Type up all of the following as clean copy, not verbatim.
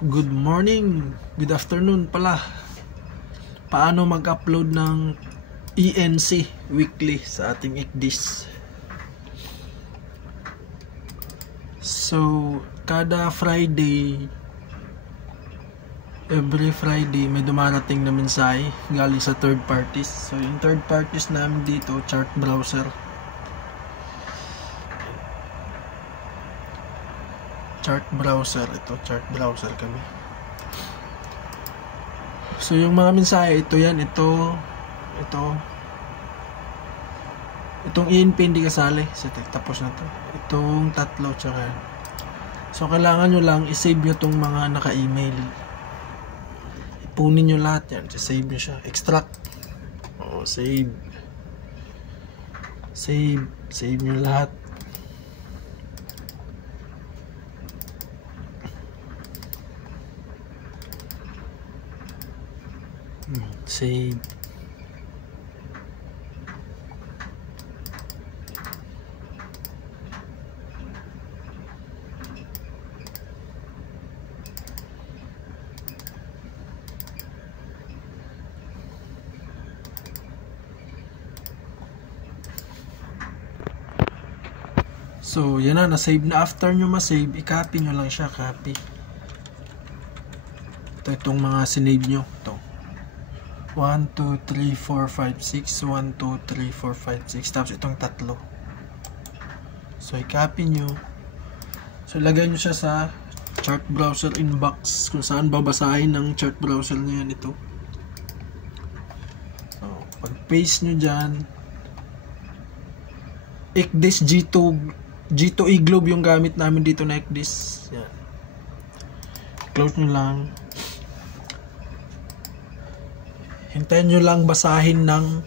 Good morning, good afternoon pala. Paano mag-upload ng ENC weekly sa ating ICDIS? So, kada Friday, every Friday may dumarating na mensahe galing sa third parties. So, yung third parties namin dito, chart browser. Ito chart browser kami. So yung mga mensahe, itong ENP hindi kasali. So tapos na to. Itong tatlo tsaka. So kailangan nyo lang i-save nyo tong mga naka-email. Ipunin nyo lahat yan. Save nyo siya. Extract. Save nyo lahat. Save. So, yan na, na-save na. After nyo ma-save, i-copy nyo lang siya, copy. Itong mga sinave nyo. Ito. 1, 2, 3, 4, 5, 6 1, 2, 3, 4, 5, 6 tapos itong tatlo. So i-copy nyo. So ilagay nyo siya sa chart browser inbox kung saan babasahin ng chart browser nyo yan ito. So pag paste nyo dyan, ICDIS G2 E-Globe yung gamit namin dito na ICDIS. Yan. Close nyo lang. Hintayin nyo lang basahin ng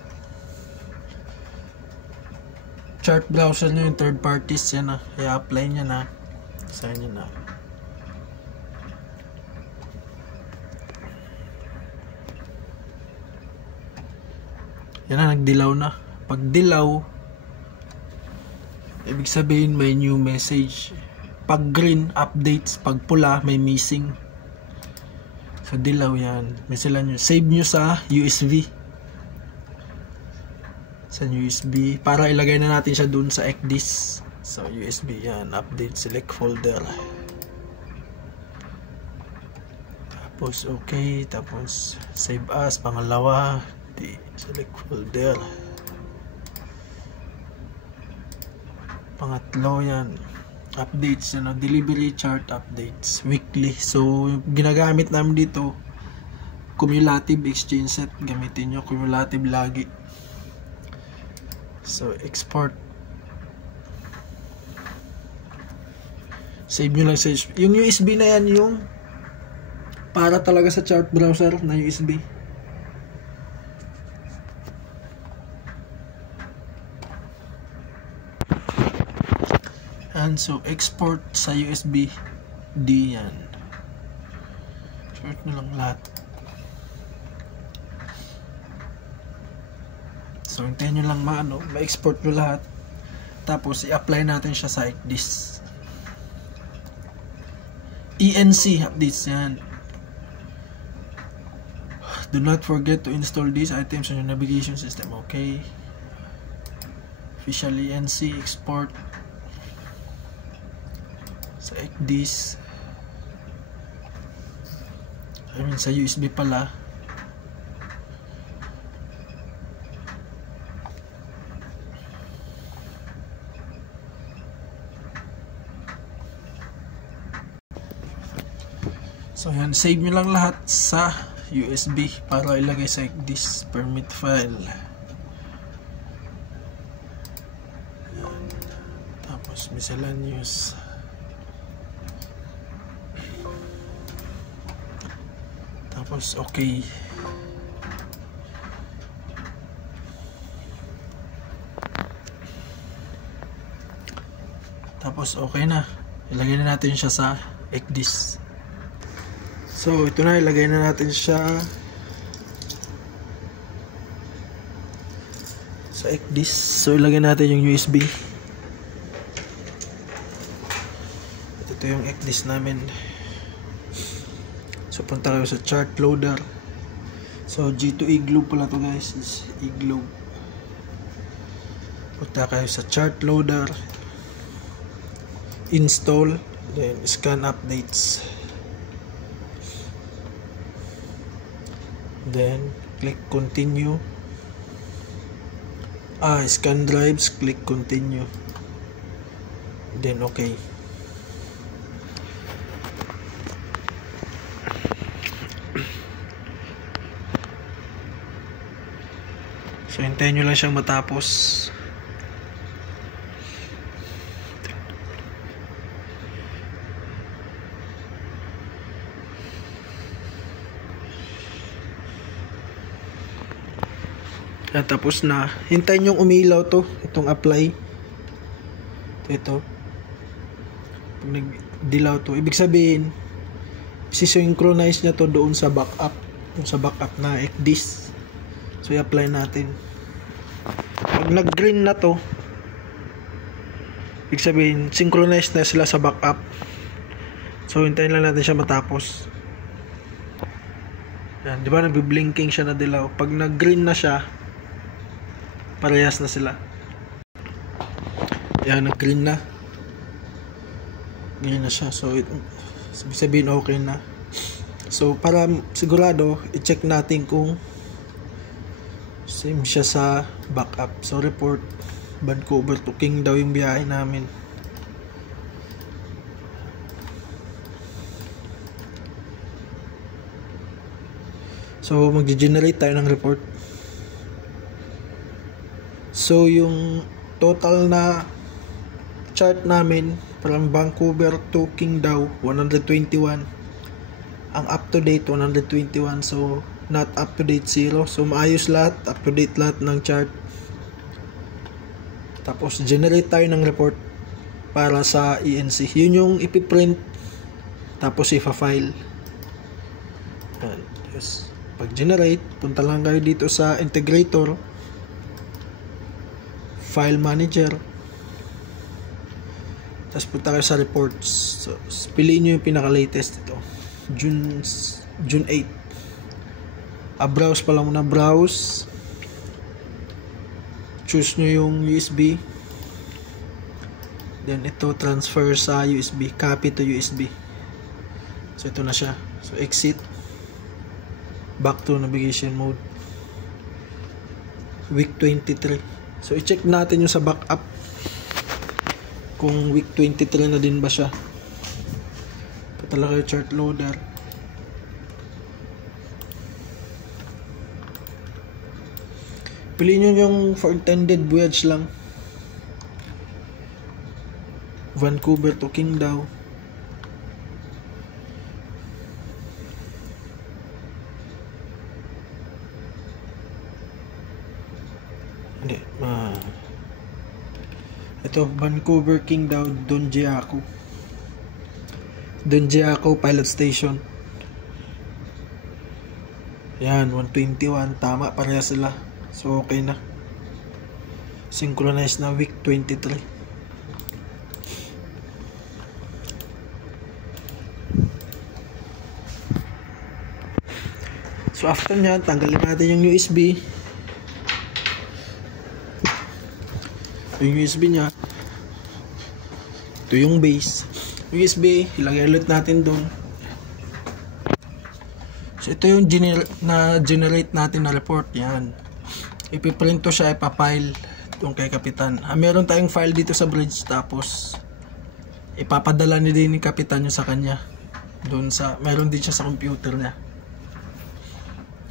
chart browser nyo yung third parties. Yan na. I-apply nyo na. Basahin nyo na. Yan na. Nagdilaw na. Pag dilaw, ibig sabihin may new message. Pag green, updates. Pag pula, may missing. So dilaw yan. May sila nyo. Save nyo sa USB. Sa USB. Para ilagay na natin siya dun sa ICDIS. So USB yan. Update. Select folder. Tapos okay. Tapos save as. Pangalawa. Select folder. Pangatlo yan. Updates, delivery chart updates weekly. So ginagamit namin dito cumulative exchange set. Gamitin nyo cumulative lagi. So export, save nyo lang sa yung USB na yan, yung para talaga sa chart browser na USB. And so export sa USB D yan. Export nyo lang lahat. So hintayin nyo lang ma-export nyo lahat. Tapos i-apply natin siya sa ICDIS. ENC updates yan. Do not forget to install these items on your navigation system. Okay. Official ENC export sa ICDIS. Sa USB pala. So yan, save nyo lang lahat sa USB para ilagay sa ICDIS permit file. Yan. Tapos miscellaneous. Tapos okay. Tapos okay na. Ilagay na natin siya sa ICDIS. So ito na, ilagay na natin siya sa ICDIS. So ilagay natin yung USB. Ito yung ICDIS namin. So punta kayo sa chart loader. So G2 iGlobe pala to guys, is iGlobe. Punta kayo sa chart loader, install, then scan updates, then click continue. Scan drives, click continue, then okay. So hintayin nyo lang siyang matapos. Tapos na. Hintayin yung umilaw to. Itong apply. Ito. Pag nag-dilaw to. Ibig sabihin, si-synchronize niya to doon sa backup. Yung sa backup na XDIS. So i-apply natin. Pag nag-green na to, ibig sabihin, synchronize na sila sa backup. So hintayin lang natin siya matapos. Yan, di ba nagbi-blinking siya na dilaw. Pag nag-green na siya, parehas na sila. Yan, nag-green na. Green na siya. So, ibig sabihin okay na. So, para sigurado, i-check natin kung same siya sa backup. So, report, Vancouver to King daw yung biyahe namin. So, mag-generate tayo ng report. So, yung total na chart namin from Vancouver to Qingdao, 121. Ang up-to-date, 121. So, not up-to-date 0. So, maayos lahat. Up-to-date lahat ng chart. Tapos, generate tayo ng report para sa ENC. Yun yung ipiprint. Tapos, ipa-file. Yes. Pag-generate, punta lang kayo dito sa integrator. File manager, tapos punta kayo sa reports. So, piliin nyo yung pinaka-latest ito, June 8. Browse pa lang muna, browse, choose nyo yung USB, then ito transfer sa USB, copy to USB. So ito na siya. So exit, back to navigation mode, week 23. So, i-check natin yung sa backup kung week 23 na din ba siya. Ito talaga yung chart loader. Piliin nyo yung for intended voyage lang. Vancouver to Qingdao. Ito, Vancouver Qingdao, Donjiaku Pilot Station. Yan, 121. Tama, pareha sila. So, okay na. Synchronize na week 23. So, after nyan, tanggalin natin yung USB. Yung USB nya, ito yung base. USB, ilagay ulit natin doon. So ito yung generate natin na report. Yan, ipiprint to siya, ipapile doon kay kapitan. Meron tayong file dito sa bridge, tapos ipapadala ni din ni kapitan yung sa kanya doon sa, meron din siya sa computer niya.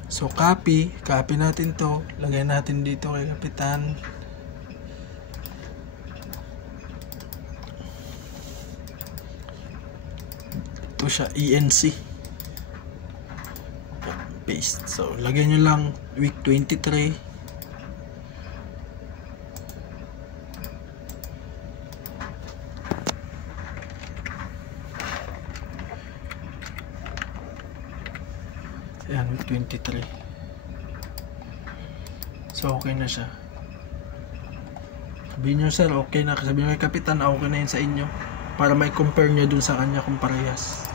So copy natin to, lagay natin dito kay kapitan. Ito siya, ENC. Paste. So, lagyan nyo lang week 23. Ayan, week 23. So, okay na siya. Sabihin nyo, sir, okay na. Sabihin nyo kay kapitan, okay na yun sa inyo. Para may compare nyo dun sa kanya kung parehas.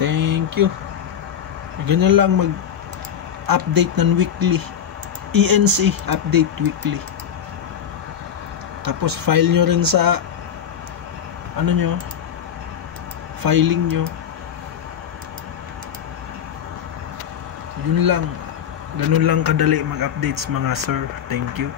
Thank you. Ganyan lang mag-update ng weekly. ENC, update weekly. Tapos file nyo rin sa ano nyo, filing nyo. Yun lang. Ganun lang kadali mag-updates mga sir. Thank you.